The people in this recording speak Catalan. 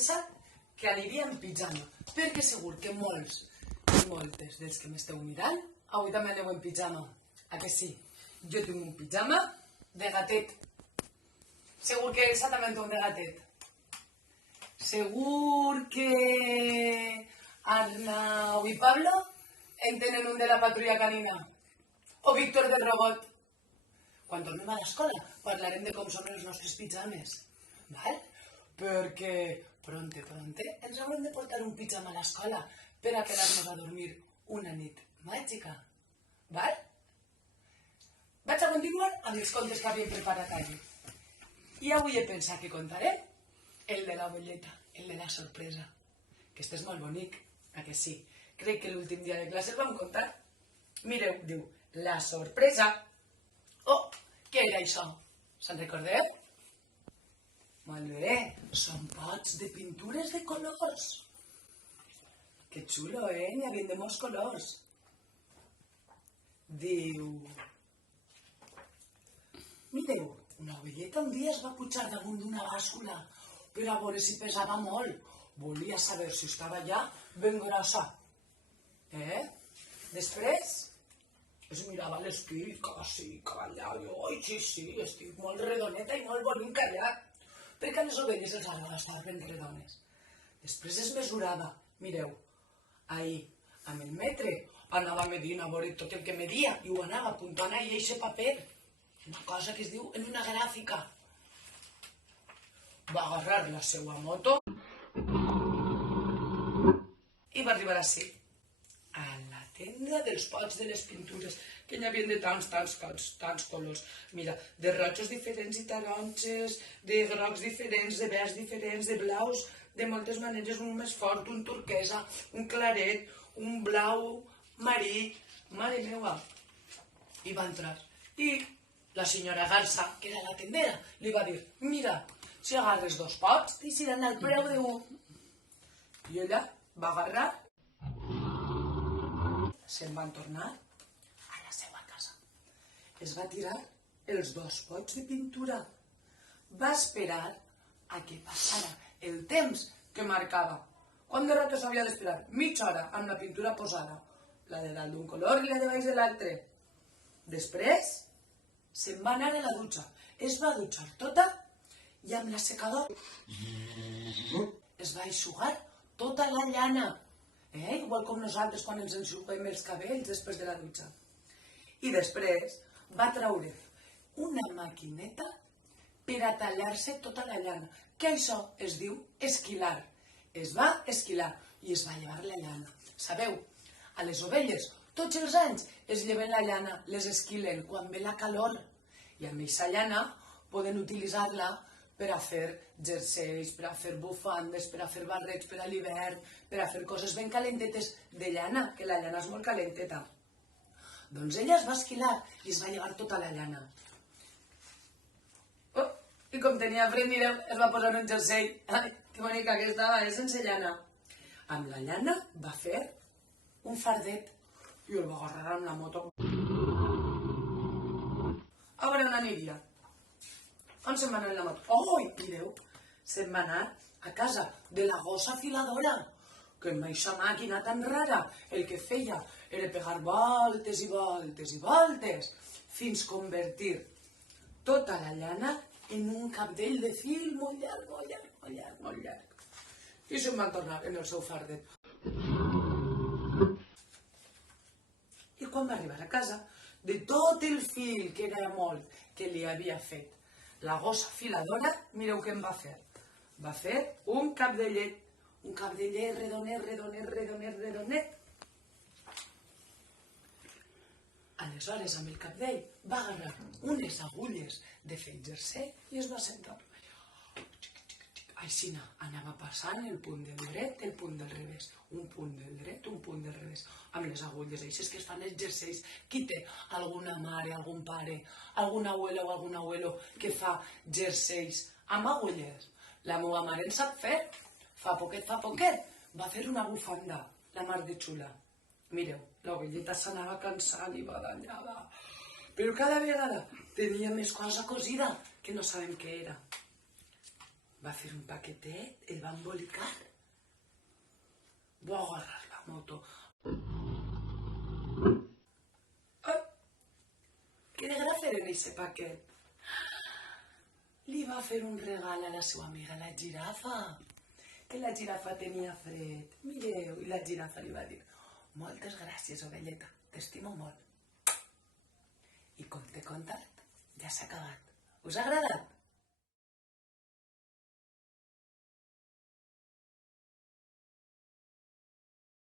pensat que aniria en pijama, perquè segur que molts i moltes dels que m'esteu mirant avui també aneu en pijama. A que sí? Jo tinc un pijama de gatet. Segur que Elsa també té un de gatet. Segur que Arnau i Pablo en tenen un de la patrulla canina. O Víctor del robot. Quan tornem a l'escola parlarem de com són els nostres pijames. Val? Perquè pronte ens haurem de portar un pijama a l'escola per a quedar-nos a dormir una nit màgica. Val? Vaig a continuar amb els contes que havíem preparat ahir. I avui he pensat que contarem el de l'ovelleta, el de la sorpresa. Que este és molt bonic, a que sí? Crec que l'últim dia de classe el vam contar. Mireu, diu, la sorpresa. Oh, què era això? Se'n recordeu? Molt bé, són pots de pintures de colors. Que xulo, N'hi havien de molts colors. Diu... Mireu, una ovelleta un dia es va pujar damunt d'una bàscula per a veure si pesava molt. Volia saber si estava ja ben grossa. Després es mirava l'estic, que sí, que allà, oi, sí, estic molt redoneta i molt bonica allà. Perquè a les ovelles els agrada estar ben redones. Després es mesurava, mireu, ahir, amb el metre, anava medint a veure tot el que media i ho anava apuntant ahir a aquest paper. Una cosa que es diu en una gràfica. Va agarrar la seva moto i va arribar així, a la tenda dels pots de les pintures, que n'hi havia de tants colors. Mira, de rojos diferents i taronges, de grocs diferents, de verds diferents, de blaus, de moltes maneres, un més fort, un turquesa, un claret, un blau marí. Mare meva! I va entrar. I la senyora Garça, que era la tendera, li va dir, mira, si agarres 2 pots, t'hixiran al preu d'1. I ella va agarrar, se'n van tornar a la seva casa. Es va tirar els 2 pots de pintura. Va esperar a que passara el temps que marcava. Quant de rato s'havia d'esperar? Mitja hora amb la pintura posada. La de dalt d'un color i la de baix de l'altre. Després se'n va anar a la dutxa. Es va dutxar tota i amb l'assecador es va eixugar tota la llana. Igual com nosaltres quan ens enxuguem els cabells després de la dutxa. I després va treure una maquineta per a tallar-se tota la llana. Que això es diu esquilar. Es va esquilar i es va llevar la llana. Sabeu, a les ovelles tots els anys es lleven la llana, les esquilen quan ve la calor. I amb aquesta llana poden utilitzar-la per a fer jerseis, per a fer bufandes, per a fer barrets per a l'hivern, per a fer coses ben calentetes de llana, que la llana és molt calenteta. Doncs ella es va esquilar i es va llevar tota la llana. I com tenia fred, mireu, es va posar un jersei. Ai, que bonica que estava, sense llana. Amb la llana va fer un fardet i el va agarrar amb la moto. A veure on aniria. On se'n va anar la moto? Oi, mireu, se'n va anar a casa de la gossa filadora, que amb aquesta màquina tan rara el que feia era pegar voltes i voltes i voltes fins convertir tota la llana en un cabdell de fil molt llarg, molt llarg, molt llarg, molt llarg. I se'n van tornar en el seu fardet. I quan va arribar a casa, de tot el fil, que era molt, que li havia fet la gossa filadora, mireu què en va fer. Va fer un cabdellet redonet, redonet, redonet, redonet. Aleshores, amb el cabdell, va agarrar unes agulles de fer jersei i es va sentar. Així anava passant el punt del dret, el punt del revés, un punt del dret, un punt del revés, amb les agulles així que es fan els jerseis. Qui té alguna mare, algun pare, alguna abuela o algun abuelo que fa jerseis amb agulles? La meva mare en sap fer. Fa poquet, va fer una bufanda, la mar de xula. Mireu, l'ovelleta s'anava cansant i badallava. Però cada vegada tenia més cosa cosida que no sabem què era. va fer un paquetet, el va embolicar, va agarrar la moto. Ai, què de gra fer en ese paquet? Li va fer un regal a la seva amiga, la girafa, que la girafa tenia fred. Mireu, i la girafa li va dir: moltes gràcies, ovelleta, t'estimo molt. I com t'he contat, ja s'ha acabat. Us ha agradat?